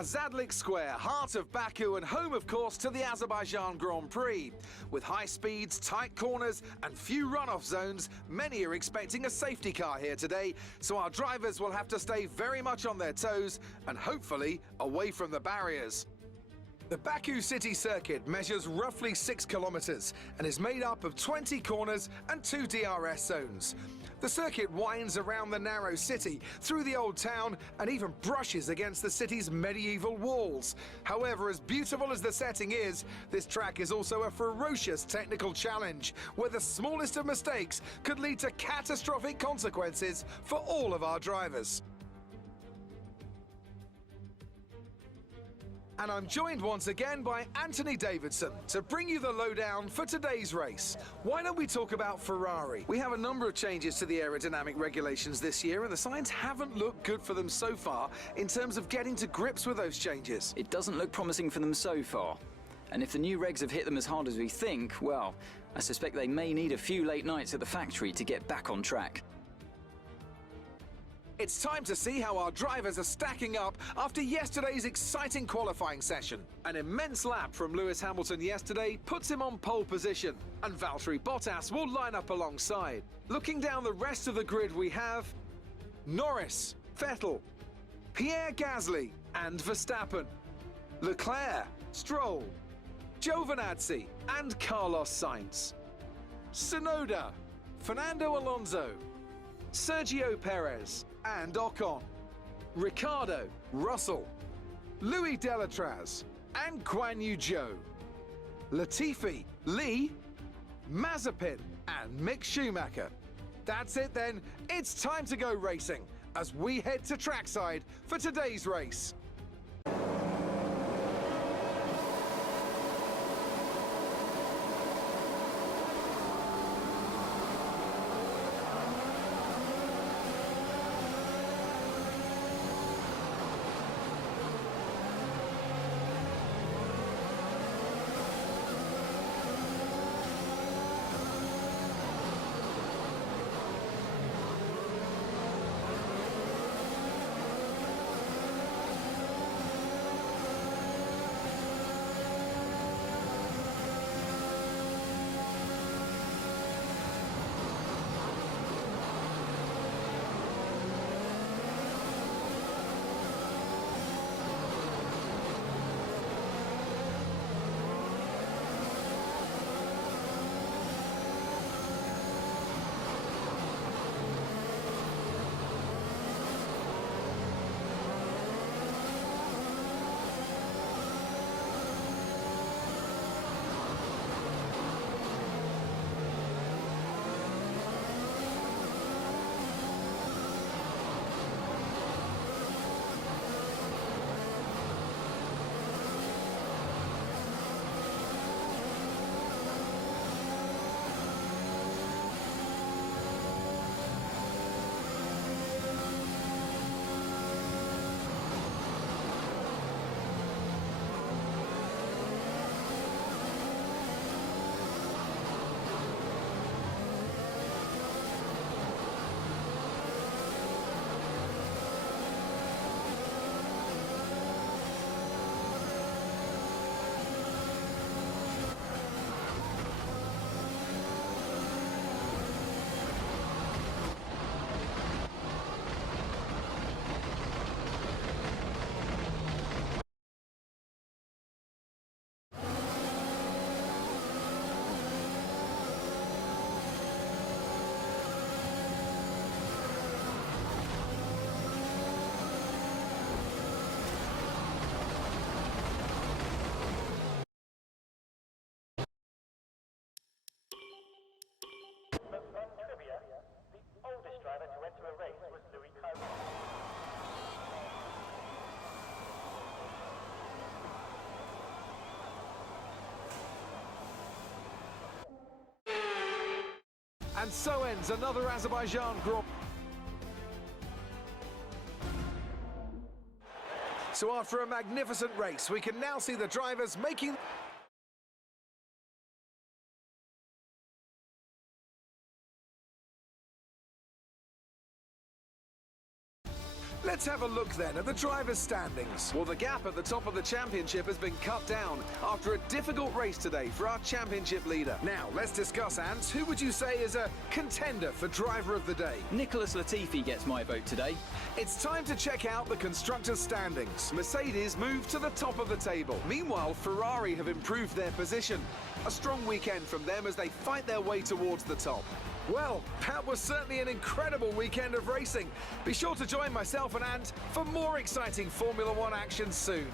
Azadlik Square, heart of Baku and home, of course, to the Azerbaijan Grand Prix. With high speeds, tight corners and few runoff zones, many are expecting a safety car here today, so our drivers will have to stay very much on their toes and hopefully away from the barriers. The Baku city circuit measures roughly 6 kilometers and is made up of 20 corners and 2 DRS zones. The circuit winds around the narrow city, through the old town, and even brushes against the city's medieval walls. However, as beautiful as the setting is, this track is also a ferocious technical challenge, where the smallest of mistakes could lead to catastrophic consequences for all of our drivers. And I'm joined once again by Anthony Davidson to bring you the lowdown for today's race. Why don't we talk about Ferrari? We have a number of changes to the aerodynamic regulations this year, and the signs haven't looked good for them so far in terms of getting to grips with those changes. It doesn't look promising for them so far. And if the new regs have hit them as hard as we think, well, I suspect they may need a few late nights at the factory to get back on track. It's time to see how our drivers are stacking up after yesterday's exciting qualifying session. An immense lap from Lewis Hamilton yesterday puts him on pole position, and Valtteri Bottas will line up alongside. Looking down the rest of the grid, we have Norris, Vettel, Pierre Gasly and Verstappen, Leclerc, Stroll, Giovinazzi and Carlos Sainz, Tsunoda, Fernando Alonso, Sergio Perez and Ocon, Ricciardo, Russell, Louis Delatraz and Guan Yu Zhou, Latifi, Lee, Mazepin and Mick Schumacher. That's it then, it's time to go racing as we head to trackside for today's race. And so ends another Azerbaijan Grand Prix. So after a magnificent race, we can now see the drivers making... Let's have a look then at the drivers' standings. Well, the gap at the top of the championship has been cut down after a difficult race today for our championship leader. Now, let's discuss, Ant. Who would you say is a contender for driver of the day? Nicholas Latifi gets my vote today. It's time to check out the constructors' standings. Mercedes moved to the top of the table. Meanwhile, Ferrari have improved their position. A strong weekend from them as they fight their way towards the top. Well, that was certainly an incredible weekend of racing. Be sure to join myself and Ant for more exciting Formula One action soon.